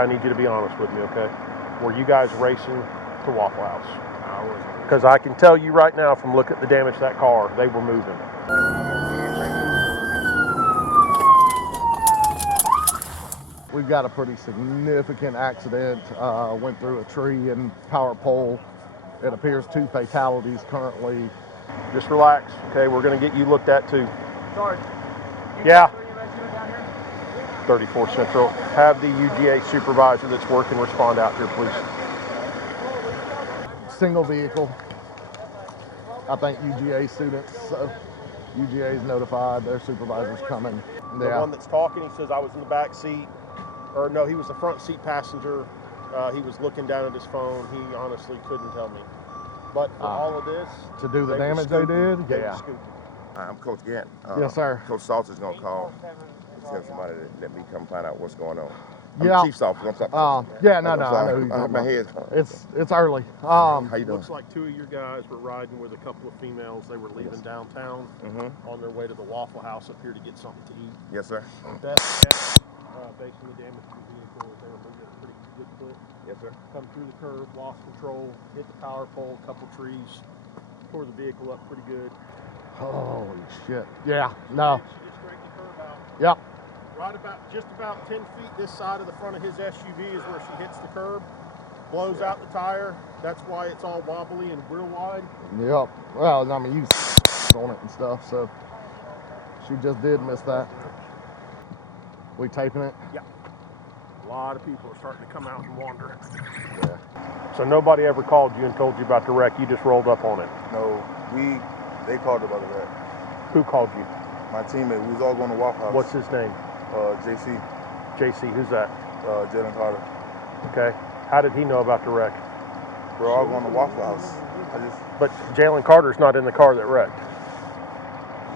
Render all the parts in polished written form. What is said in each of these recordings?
I need you to be honest with me, okay? Were you guys racing to Waffle House? I wasn't. Because I can tell you right now from looking at the damage to that car, they were moving. We've got a pretty significant accident. Went through a tree and power pole. It appears 2 fatalities currently. Just relax, okay? We're going to get you looked at too. Sorry. Yeah. 34 Central. Have the UGA supervisor that's working respond out here, please. Single vehicle. I think UGA students, so UGA's notified, their supervisor's coming. The one that's talking, he says I was in the back seat, or no, he was the front seat passenger. He was looking down at his phone. He honestly couldn't tell me. But for all of this, to do the damage they did, yeah. I'm Coach Gant. Yes, sir. Coach Salter's gonna call. Tell somebody to let me come find out what's going on. I'm Yeah. Chief Salter. I'm sorry. Yeah, no, I know who you're My talking head. about. It's early. How you doing? Looks like 2 of your guys were riding with a couple of females. They were leaving downtown on their way to the Waffle House up here to get something to eat. Yes, sir. Best guess, based on the damage to the vehicle, they were moving at a pretty good clip. Yes, sir. Come through the curve, lost control, hit the power pole, a couple trees, tore the vehicle up pretty good. Holy shit. Yeah, no. She just straightened the curve out. Yep. Right about, just about 10 feet this side of the front of his SUV is where she hits the curb, blows out the tire. That's why it's all wobbly and real wide. Yep. Well, I mean, you on it and stuff, so she just did miss that. We taping it? Yeah. A lot of people are starting to come out and wander. Yeah. So nobody ever called you and told you about the wreck? You just rolled up on it? No, they called about the wreck. Who called you? My teammate, we was all going to Waffle House. What's his name? JC. JC, who's that? Jalen Carter. Okay. How did he know about the wreck? We're all going to Waffle House. But Jalen Carter's not in the car that wrecked.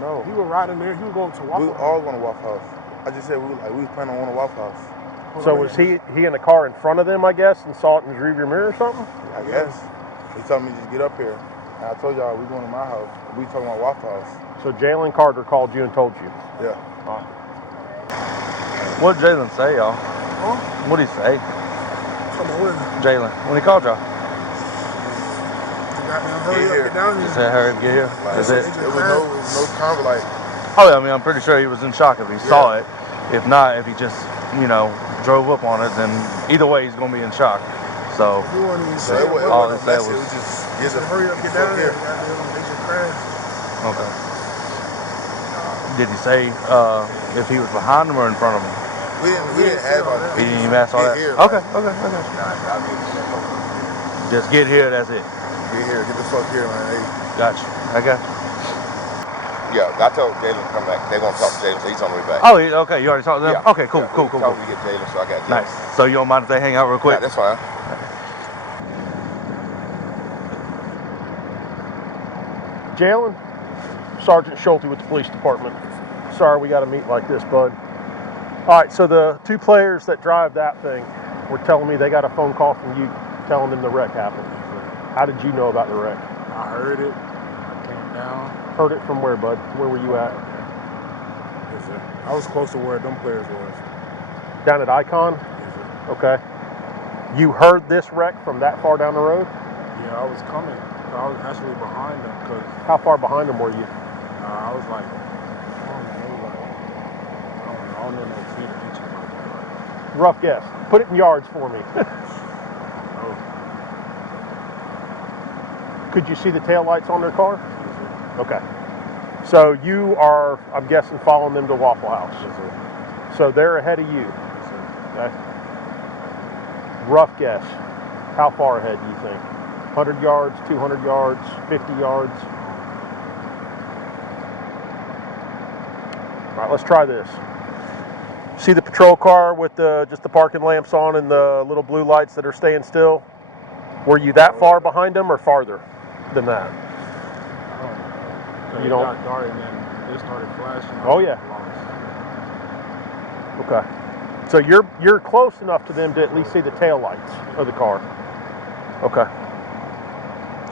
No. You were riding there. You were going to Waffle We House. all going to Waffle House. I just said we was planning on going to Waffle House. So was he in the car in front of them, I guess, and saw it in his rearview mirror or something? I guess. He told me just get up here. And I told y'all we going to my house. We talking about Waffle House. So Jalen Carter called you and told you? Yeah. All right. What did Jalen say, y'all? Huh? What did he say? Come on, with me. Jalen, when he called y'all? Hurry up, get down He here. said, hurry up, get here. That's it. There was no convo like. Oh, yeah, I mean, I'm pretty sure he was in shock if he saw it. If not, if he just, drove up on it, then either way, he's going to be in shock. So, You weren't even So saying it all wasn't he said messy, was, it was just get the hurry up, get fuck down here. here. Goddamn, they just crashed. okay. Did he say if he was behind him or in front of him? We didn't ask about that. He didn't even ask all that? Get here, Okay. Nah, Just get here, that's it. get here, get the fuck here, man. Hey. Gotcha. I got you. Yeah, I told Jalen to come back. They're gonna talk to Jalen, so he's on the way back. Oh, okay, you already talked to them? Yeah. Okay, cool. He told me to get Jalen, so I got Jalen. Nice. So you don't mind if they hang out real quick? Yeah, that's fine. Jalen, Sergeant Schulte with the police department. Sorry we got to meet like this, bud. All right, so the 2 players that drive that thing were telling me they got a phone call from you telling them the wreck happened. How did you know about the wreck? I heard it. I came down. Heard it from where, bud? Where were you at? Yes, sir. I was close to where them players was. Down at Icon? Yes, sir. Okay. You heard this wreck from that far down the road? Yeah, I was coming. I was actually behind them because How far behind them were you? I was like, I don't know no feet or inches like that. Rough guess. Put it in yards for me. Oh, Could you see the taillights on their car? yes, sir. Okay. So you are, I'm guessing, following them to Waffle House. Yes, sir. So they're ahead of you. Yes, sir. Okay. Rough guess. How far ahead do you think? 100 yards, 200 yards, 50 yards? All right, let's try this. See the patrol car with just the parking lamps on and the little blue lights that are staying still? Were you that far behind them or farther than that? You You don't- got dark and then they started flashing. Oh, yeah. Okay. So you're close enough to them to at least see the tail lights of the car. Okay.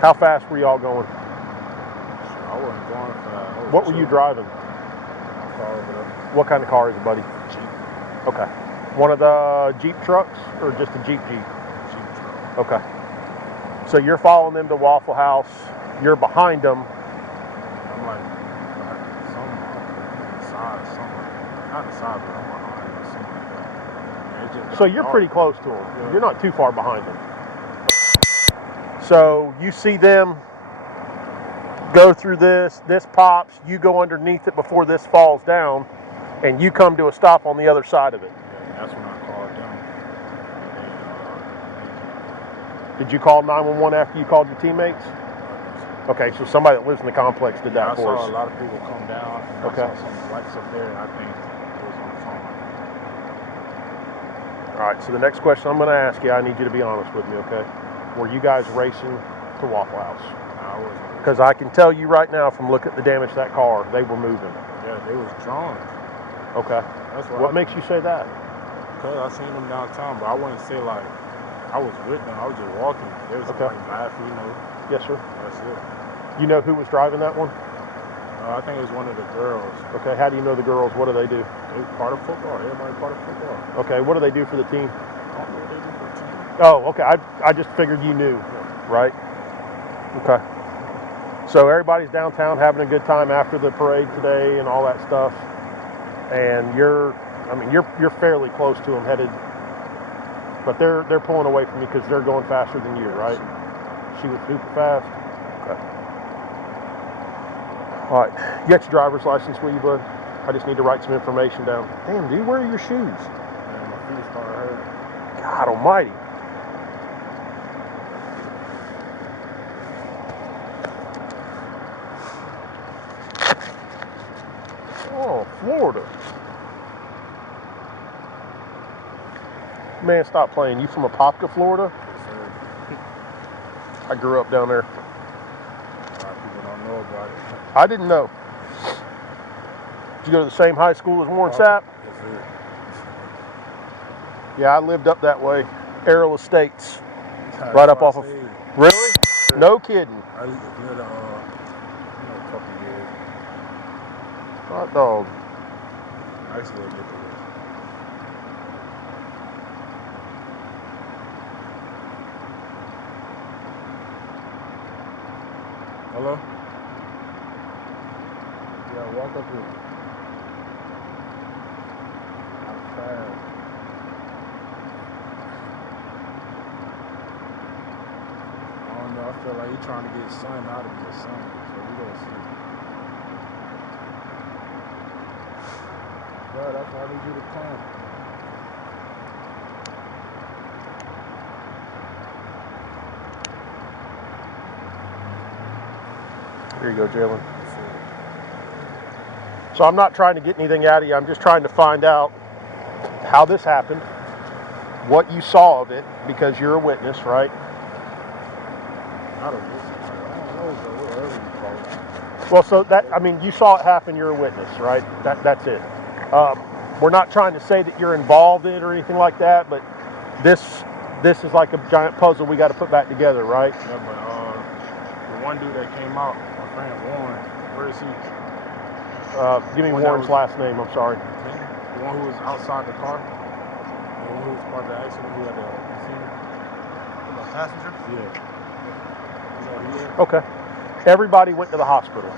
How fast were y'all going? I wasn't going fast. What were you driving? My car over there. What kind of car is it, buddy? Jeep. Okay. One of the Jeep trucks or just a Jeep? Jeep truck. Okay. So you're following them to Waffle House. You're behind them. I'm like some side, not the side, but I'm behind or something like that. And it just So got you're dark. pretty close to them. Yeah. You're not too far behind them. So you see them go through this pops, you go underneath it before this falls down, and you come to a stop on the other side of it. Yeah, that's when I called them. And Did you call 911 after you called your teammates? Okay, so somebody that lives in the complex did that I for saw us. a lot of people come down, and Okay. I saw some lights up there, and I think it was on the phone. All right, so the next question I'm going to ask you, I need you to be honest with me, okay? Were you guys racing to Waffle House? I wasn't. Because I can tell you right now from looking at the damage to that car, they were moving. Yeah, they was drunk. Okay. That's What makes you say that? Because I seen them downtown, but I wouldn't say like I was with them. I was just walking. They was Okay. like laughing, you know. Yes, sir. That's it. You know who was driving that one? I think it was one of the girls. Okay, how do you know the girls? What do they do? They part of football. Everybody part of football. Okay, what do they do for the team? I don't know what they do for the team. Oh, okay, I just figured you knew, right? Okay. So everybody's downtown having a good time after the parade today and all that stuff. And you're fairly close to them headed, but they're pulling away from you because they're going faster than you, right? She was super fast. Okay. All right, you got your driver's license with you, bud? I just need to write some information down. Damn, dude, where are your shoes? And my feet started hurting. God almighty. Oh, Florida. Man, stop playing. You from Apopka, Florida? Yes, sir. I grew up down there. A lot of people don't know about it. I didn't know. Did you go to the same high school as Warren Sapp? Yes, sir. Yeah, I lived up that way. Arrow Estates. That's Right up why I off of... stayed. Really? No kidding. I lived a couple years. Hot dog. Nice little neighborhood. Hello? Yeah, walk up here. I'm fast. I don't know. I feel like you're trying to get sun out of me or something. So we gonna see. Bro, that's why I need you to come. Here you go, Jalen. So I'm not trying to get anything out of you. I'm just trying to find out how this happened, what you saw of it, because you're a witness, right? I don't know, bro. Whatever you call it. Well, so that, I mean, you saw it happen, you're a witness, right? That's it. We're not trying to say that you're involved in it or anything like that, but this is like a giant puzzle we got to put back together, right? Yeah, but the one dude that came out, my friend Warren, where is he? Give me One that Warren's was- last name, I'm sorry. The one who was outside the car? The one who was part of the accident, who had the scene? The passenger? Yeah. You know who he is? Okay. Everybody went to the hospital.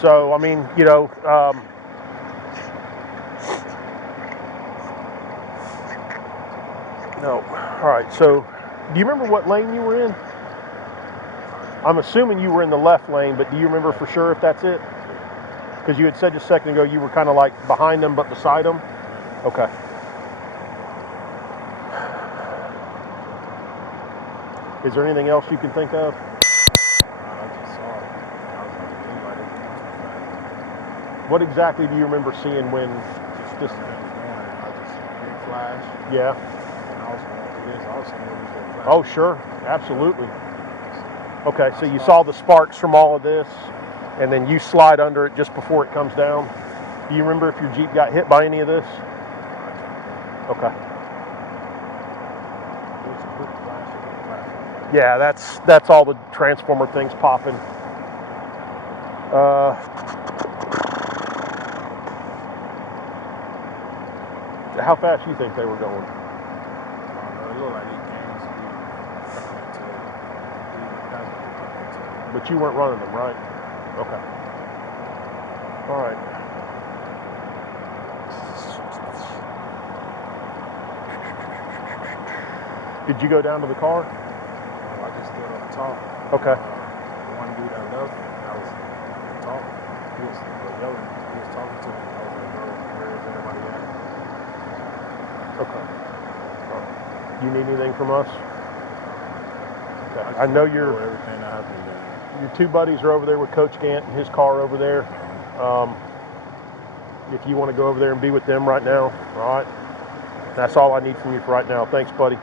So, I mean, you know, no. All right. So, do you remember what lane you were in? I'm assuming you were in the left lane, but do you remember for sure if that's it? Because you had said just a second ago you were kind of like behind them but beside them. Okay. Is there anything else you can think of? I just saw it. I was like, anybody can come back. What exactly do you remember seeing when Just this? I was going, and I just big flash, Yeah. and I was going through this. I was seeing what was going flash. Oh, sure. Absolutely. Okay, so you saw the sparks from all of this, and then you slide under it just before it comes down. Do you remember if your Jeep got hit by any of this? Okay. It was a quick flash. Yeah, that's all the transformer things popping. How fast you think they were going? It looked like these gangs be coming into that's what they're coming into. But you weren't running them, right? Okay. All right. Did you go down to the car? I just stood up and talked. Okay. One dude that left, that was talking. He was yelling. He was talking to me. I was like, bro, where is everybody at? Okay. All right. You need anything from us? Okay. I know everything that happened there. your two buddies are over there with Coach Gant and his car over there. If you want to go over there and be with them right now, all right? That's all I need from you for right now. Thanks, buddy.